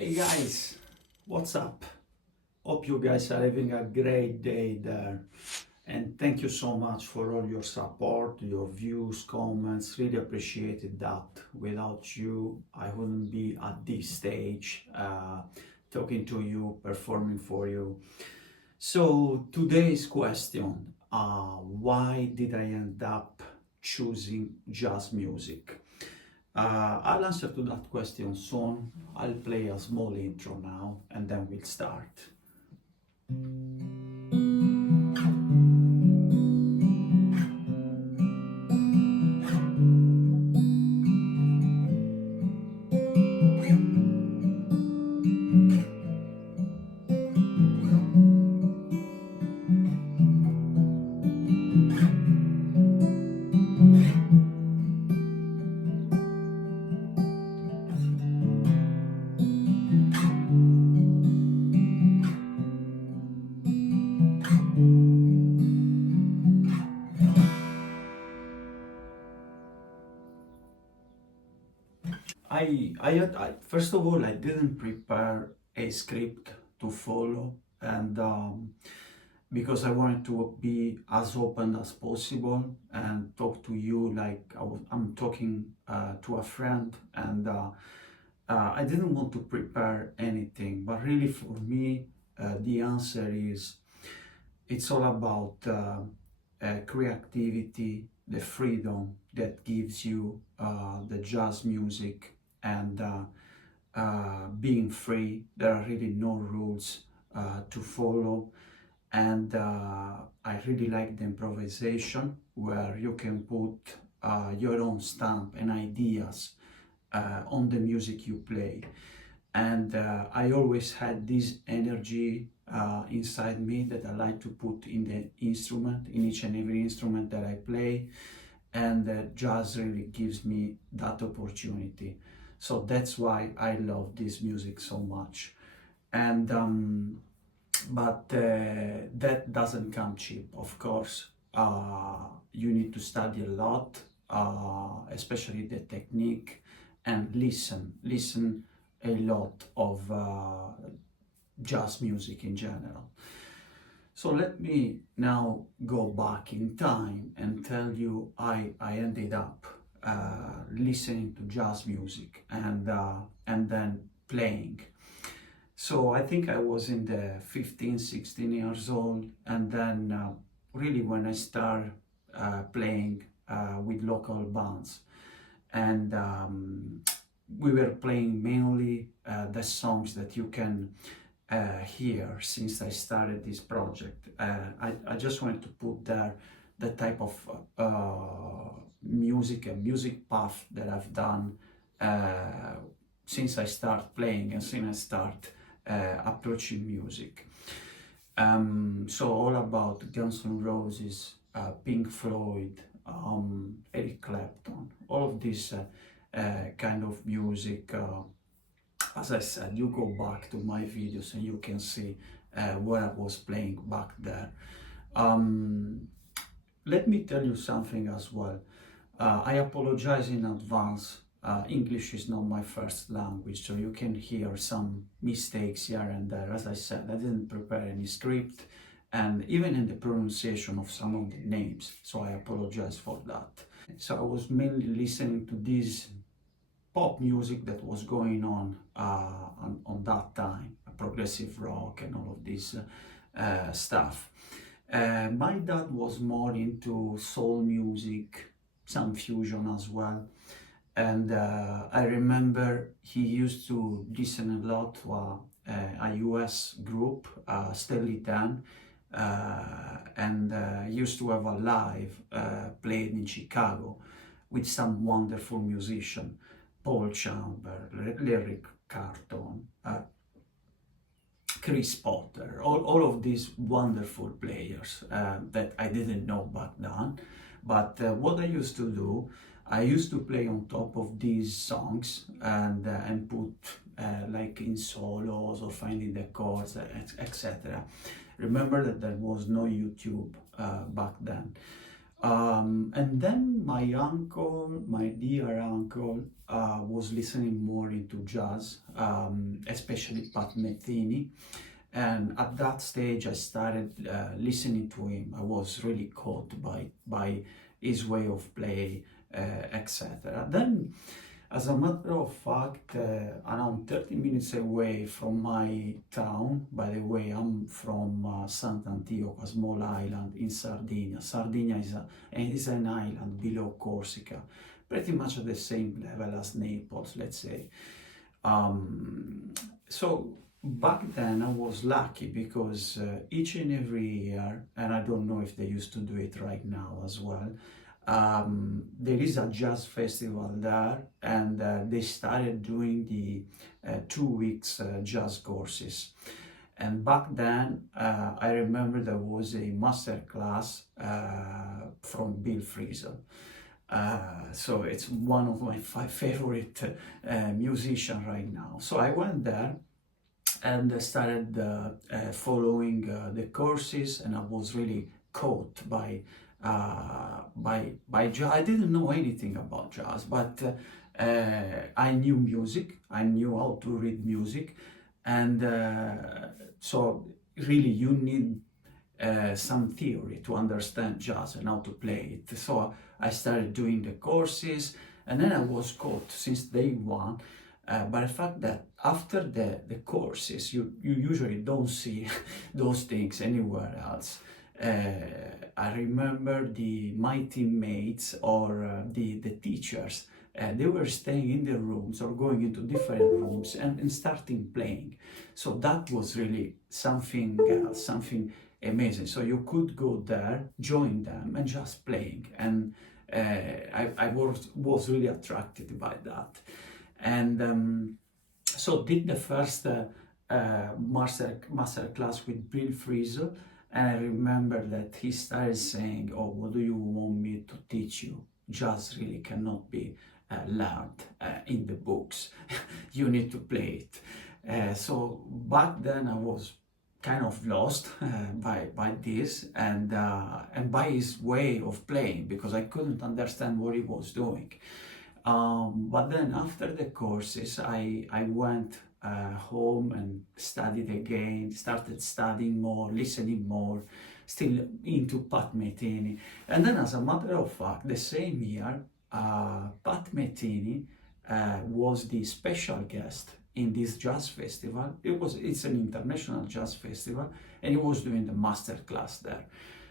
Hey guys, what's up? Hope you guys are having a great day there. And thank you so much for all your support, your views, comments. Really appreciated that. Without you, I wouldn't be at this stage talking to you, performing for you. So, today's question, why did I end up choosing jazz music? I'll answer to that question soon. I'll play a small intro now and then we'll start. First of all, I didn't prepare a script to follow, and because I wanted to be as open as possible and talk to you like I'm talking to a friend, and I didn't want to prepare anything, but really for me, the answer is it's all about creativity, the freedom that gives you the jazz music, and being free. There are really no rules to follow, and I really like the improvisation where you can put your own stamp and ideas on the music you play. And I always had this energy inside me that I like to put in the instrument, in each and every instrument that I play, and jazz really gives me that opportunity. So that's why I love this music so much. And but that doesn't come cheap, of course. You need to study a lot, especially the technique, and listen a lot of jazz music in general. So let me now go back in time and tell you I ended up listening to jazz music and then playing. So I think I was in the 15, 16 years old, and then really when I started playing with local bands, and we were playing mainly the songs that you can hear since I started this project. I just wanted to put there the type of music and music path that I've done since I start playing and since I start approaching music. So all about Guns N' Roses, Pink Floyd, Eric Clapton, all of this kind of music. As I said, you go back to my videos and you can see what I was playing back there. Let me tell you something as well. I apologize in advance. English is not my first language, so you can hear some mistakes here and there. As I said, I didn't prepare any script, and even in the pronunciation of some of the names, so I apologize for that. So I was mainly listening to this pop music that was going on that time, progressive rock and all of this stuff. My dad was more into soul music, some fusion as well. And I remember he used to listen a lot to a US group, Steely Dan, and used to have a live played in Chicago with some wonderful musicians, Paul Chamber, Larry Carlton, Chris Potter, all of these wonderful players that I didn't know back then. But what I used to do, I used to play on top of these songs and put like in solos or finding the chords, etc. Remember that there was no YouTube back then. And then my uncle, my dear uncle, was listening more into jazz, especially Pat Metheny. And at that stage, I started listening to him. I was really caught by his way of play, etc. Then, as a matter of fact, around 30 minutes away from my town, by the way, I'm from Sant'Antioco, a small island in Sardinia. Sardinia is an island below Corsica, pretty much at the same level as Naples, let's say. So back then I was lucky because each and every year, and I don't know if they used to do it right now as well, there is a jazz festival there, and they started doing the 2 weeks jazz courses. And back then, I remember there was a master class from Bill Frisell. So it's one of my favorite musicians right now. So I went there and started following the courses, and I was really caught by jazz. I didn't know anything about jazz, but I knew music. I knew how to read music, and so really you need some theory to understand jazz and how to play it. So I started doing the courses, and then I was caught since day one by the fact that after the courses, you usually don't see those things anywhere else. I remember my teammates or the teachers, they were staying in their rooms or going into different rooms and starting playing. So that was really something else, something amazing. So you could go there, join them, and just playing. And I was really attracted by that. And so did the first master class with Bill Frisell, and I remember that he started saying, "Oh, what do you want me to teach you? Jazz really cannot be learned in the books. You need to play it." So back then I was kind of lost by this and by his way of playing, because I couldn't understand what he was doing. But then after the courses, I went home and studied again, started studying more, listening more, still into Pat Metheny. And then, as a matter of fact, the same year, Pat Metheny was the special guest in this jazz festival. It's an international jazz festival, and he was doing the master class there.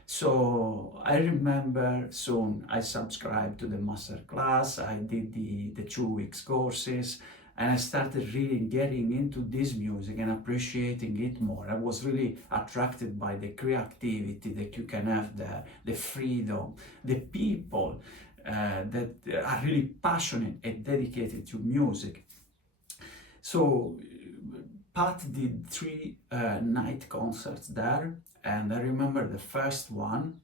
So I remember soon I subscribed to the master class. I did the 2 weeks courses, and I started really getting into this music and appreciating it more. I was really attracted by the creativity that you can have there, the freedom, the people that are really passionate and dedicated to music. So Pat did 3 night concerts there, and I remember the first one,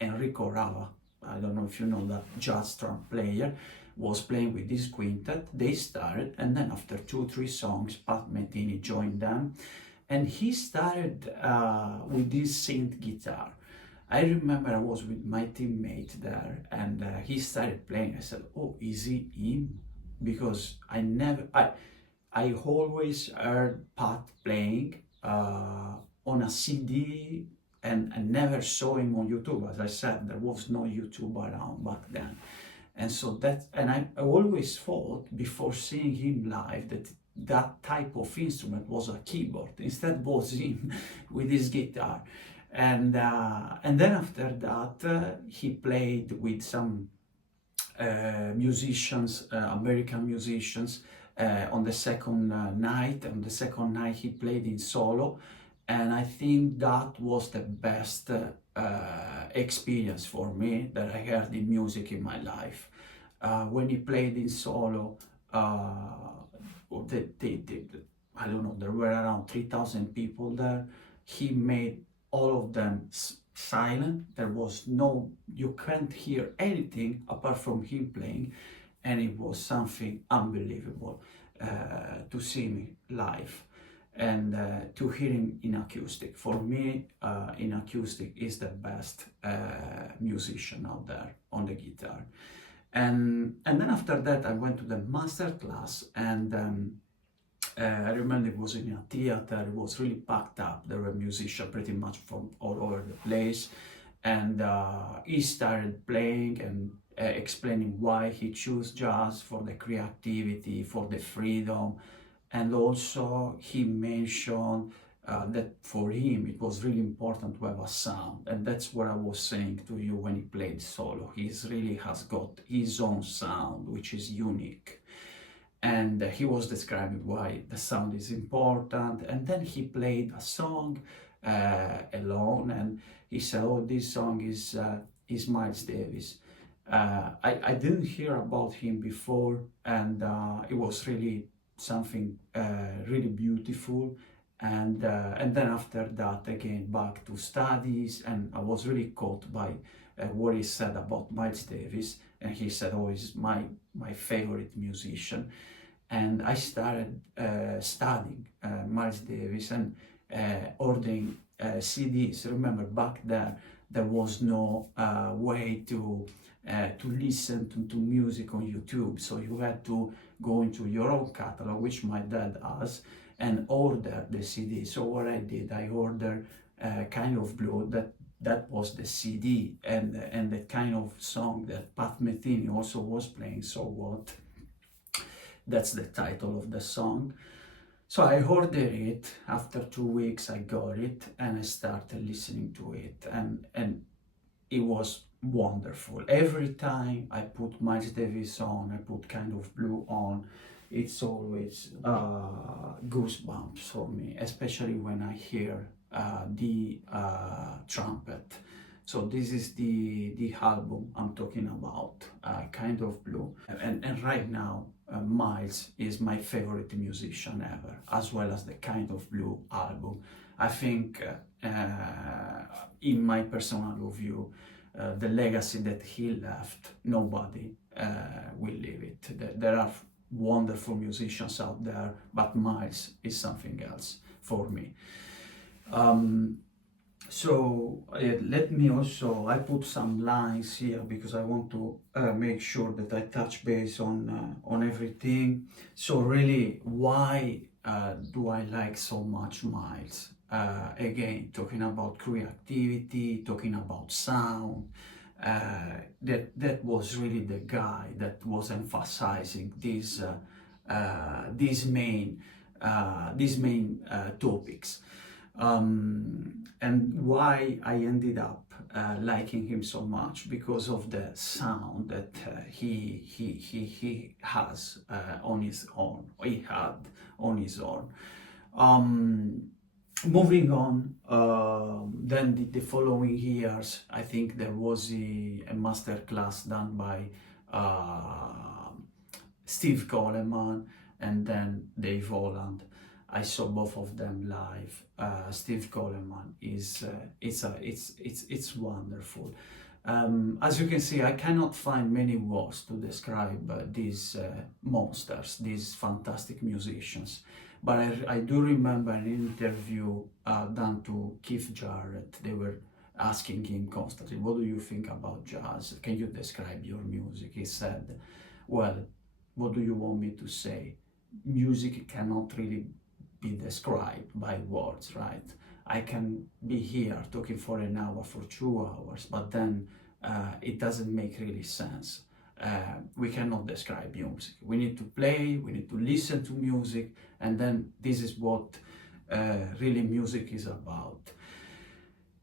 Enrico Rava, I don't know if you know that jazz drum player, was playing with this quintet. They started, and then after 2-3 songs, Pat Metheny joined them, and he started with this synth guitar. I remember I was with my teammate there, and he started playing. I said, "Oh, is he him?" Because I always heard Pat playing on a CD, and I never saw him on YouTube. As I said, there was no YouTube around back then. And so I always thought before seeing him live that type of instrument was a keyboard. Instead was him with his guitar. And then after that, he played with some musicians, American musicians, on the second night. On the second night, he played in solo, and I think that was the best experience for me that I heard in music in my life. When he played in solo, I don't know, there were around 3,000 people there. He made all of them silent. You can't hear anything apart from him playing, and it was something unbelievable to see me live. and to hear him in acoustic. For me, in acoustic is the best musician out there on the guitar. And then after that, I went to the master class, and I remember it was in a theater. It was really packed up. There were musicians pretty much from all over the place, and he started playing and explaining why he chose jazz, for the creativity, for the freedom, and also he mentioned that for him it was really important to have a sound, and that's what I was saying to you when he played solo. He really has got his own sound, which is unique. And he was describing why the sound is important, and then he played a song alone, and he said, oh, this song is Miles Davis. I didn't hear about him before, and it was really something really beautiful. And then after that, again, back to studies, and I was really caught by what he said about Miles Davis. And he said, oh, he's my favorite musician. And I started studying Miles Davis and ordering CDs. Remember, back then, there was no way to listen to music on YouTube. So you had to go into your own catalog, which my dad has, and order the CD. So what I did, I ordered Kind of Blue, that was the CD, and the kind of song that Pat Metheny also was playing, So What? That's the title of the song. So I ordered it. After 2 weeks I got it, and I started listening to it, and it was wonderful. Every time I put Miles Davis on, I put Kind of Blue on, it's always goosebumps for me, especially when I hear the trumpet. So this is the album I'm talking about, Kind of Blue. And right now, Miles is my favorite musician ever, as well as the Kind of Blue album. I think, in my personal view, the legacy that he left, nobody will leave it. There are wonderful musicians out there, but Miles is something else for me. So let me also, I put some lines here because I want to make sure that I touch base on everything. So really, why do I like so much Miles? Again, talking about creativity, talking about sound, that was really the guy that was emphasizing these main topics. And why I ended up liking him so much, because of the sound that he has on his own. He had on his own. Moving on, then the following years, I think there was a master class done by Steve Coleman and then Dave Holland. I saw both of them live. Steve Coleman is it's wonderful. As you can see, I cannot find many words to describe these monsters, these fantastic musicians. But I do remember an interview done to Keith Jarrett. They were asking him constantly, what do you think about jazz? Can you describe your music? He said, well, what do you want me to say? Music cannot really be described by words, right? I can be here talking for an hour, for 2 hours, but then it doesn't make really sense. We cannot describe music. We need to play, we need to listen to music, and then this is what really music is about.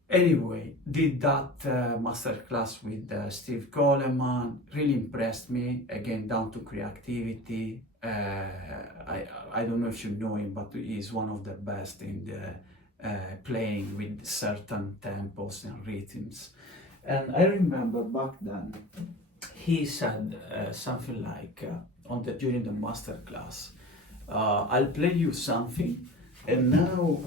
Anyway, did that masterclass with Steve Coleman, really impressed me, again down to creativity. I don't know if you know him, but he's one of the best in the playing with certain tempos and rhythms. And I remember back then, he said something like during the master class, I'll play you something, and now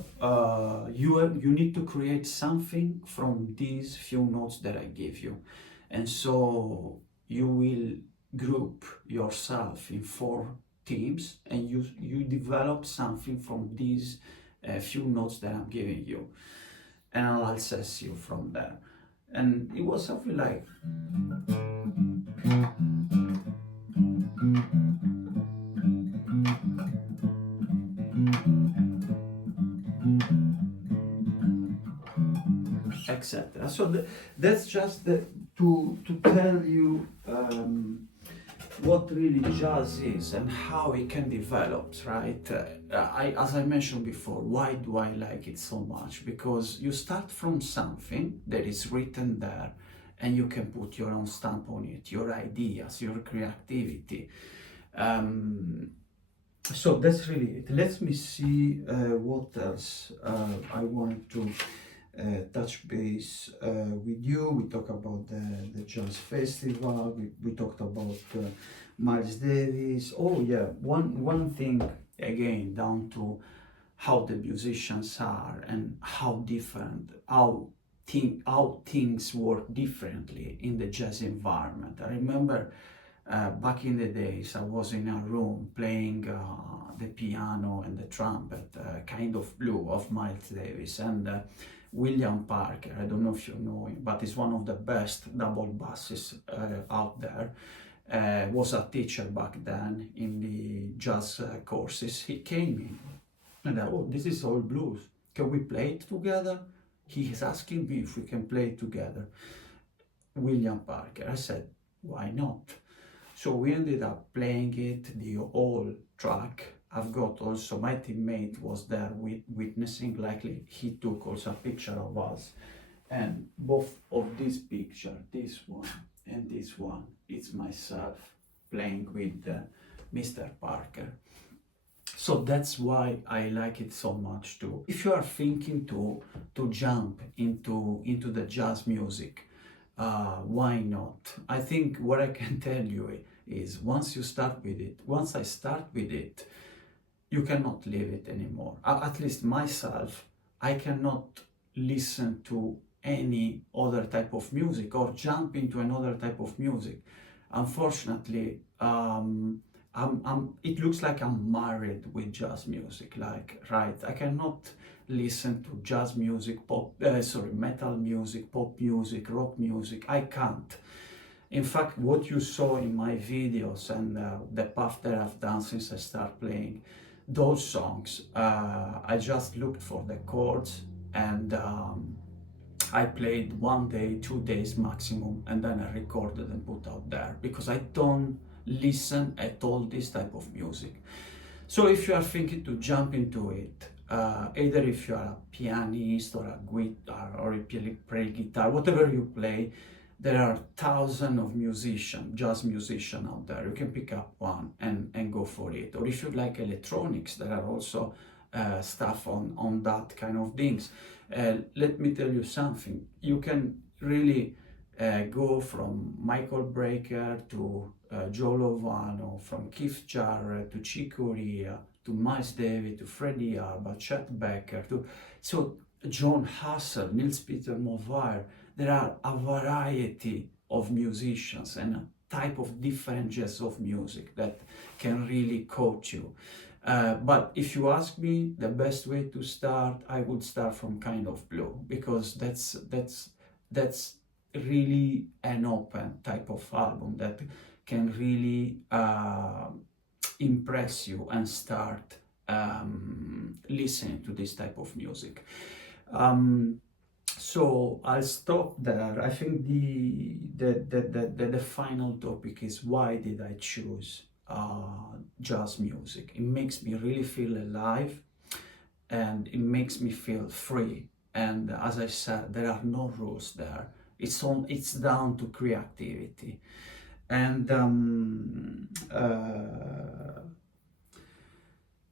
you need to create something from these few notes that I give you. And so you will group yourself in 4 themes, and you develop something from these few notes that I'm giving you, and I'll assess you from there. And it was something like, etc. So that's just to tell you what really jazz is and how it can develop, right? As I mentioned before, why do I like it so much? Because you start from something that is written there, and you can put your own stamp on it, your ideas, your creativity. So that's really it. Let me see what else I wanted to touch base with you. We talked about the jazz festival. We talked about Miles Davis. Oh yeah, one thing again, down to how the musicians are and how different, how things work differently in the jazz environment. I remember back in the days, I was in a room playing the piano and the trumpet, kind of blue of Miles Davis, and William Parker, I don't know if you know him, but he's one of the best double bassists out there. Was a teacher back then in the jazz courses. He came in and oh, this is all blues. Can we play it together? He is asking me if we can play it together. William Parker. I said, why not? So we ended up playing it, the whole track. I've got also, my teammate was there witnessing, likely he took also a picture of us. And both of these pictures, this one and this one, it's myself playing with Mr. Parker. So that's why I like it so much too. If you are thinking to jump into the jazz music, why not? I think what I can tell you is once you start with it, once I start with it, you cannot leave it anymore. At least myself, I cannot listen to any other type of music or jump into another type of music. Unfortunately, it looks like I'm married with jazz music, like, right? I cannot listen to jazz music, metal music, pop music, rock music. I can't. In fact, what you saw in my videos and the path that I've done since I started playing those songs, I just looked for the chords and I played 1 day, 2 days maximum, and then I recorded and put out there because I don't listen at all this type of music. So if you are thinking to jump into it, either if you are a pianist or a guitar or you play guitar, whatever you play, there are thousands of musicians, jazz musicians out there. You can pick up one and go for it. Or if you like electronics, there are also stuff on that kind of things. Let me tell you something. You can really go from Michael Brecker to Joe Lovano, from Keith Jarrett to Chick Corea to Miles Davis to Freddie Arba, Chet Baker to John Hassel, Nils Peter Movire. There are a variety of musicians and a type of different genres of music that can really coach you. But if you ask me the best way to start, I would start from Kind of Blue, because that's really an open type of album that can really impress you and start listening to this type of music. So I'll stop there. I think the final topic is, why did I choose jazz music? It makes me really feel alive and it makes me feel free. And as I said, there are no rules there. It's down to creativity. And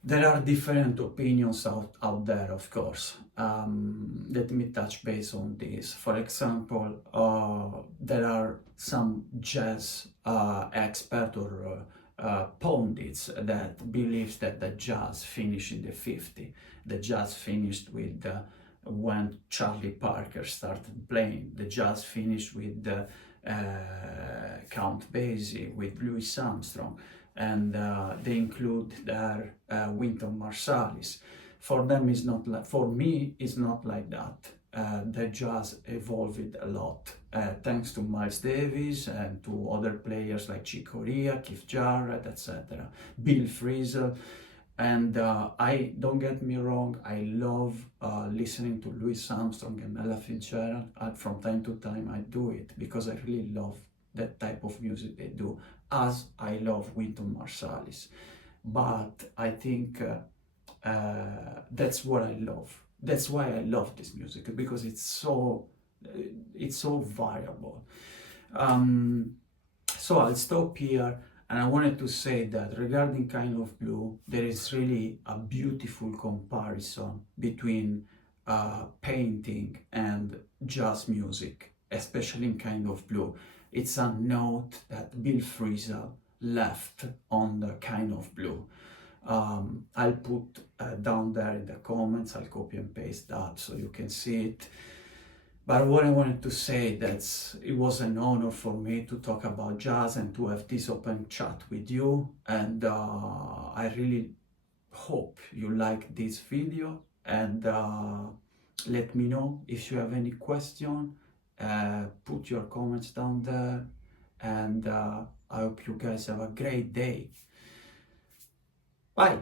there are different opinions out there, of course. Let me touch base on this. For example, there are some jazz experts or pundits that believes that the jazz finished in the 50s. The jazz finished with when Charlie Parker started playing. The jazz finished with Count Basie, with Louis Armstrong. and they include their Wynton Marsalis. For them, is not like, for me, it's not like that. The jazz evolved a lot thanks to Miles Davis and to other players like Chick Corea, Keith Jarrett, etc., Bill Frisell. And I, don't get me wrong, I love listening to Louis Armstrong and Ella Fitzgerald. From time to time I do it because I really love that type of music they do, as I love Wynton Marsalis. But I think that's what I love. That's why I love this music, because it's so variable. So I'll stop here, and I wanted to say that regarding Kind of Blue, there is really a beautiful comparison between painting and jazz music, especially in Kind of Blue. It's a note that Bill Frisell left on the Kind of Blue. I'll put down there in the comments, I'll copy and paste that so you can see it. But what I wanted to say, that it was an honor for me to talk about jazz and to have this open chat with you. And I really hope you like this video, and let me know if you have any question. Put your comments down there, and I hope you guys have a great day. Bye.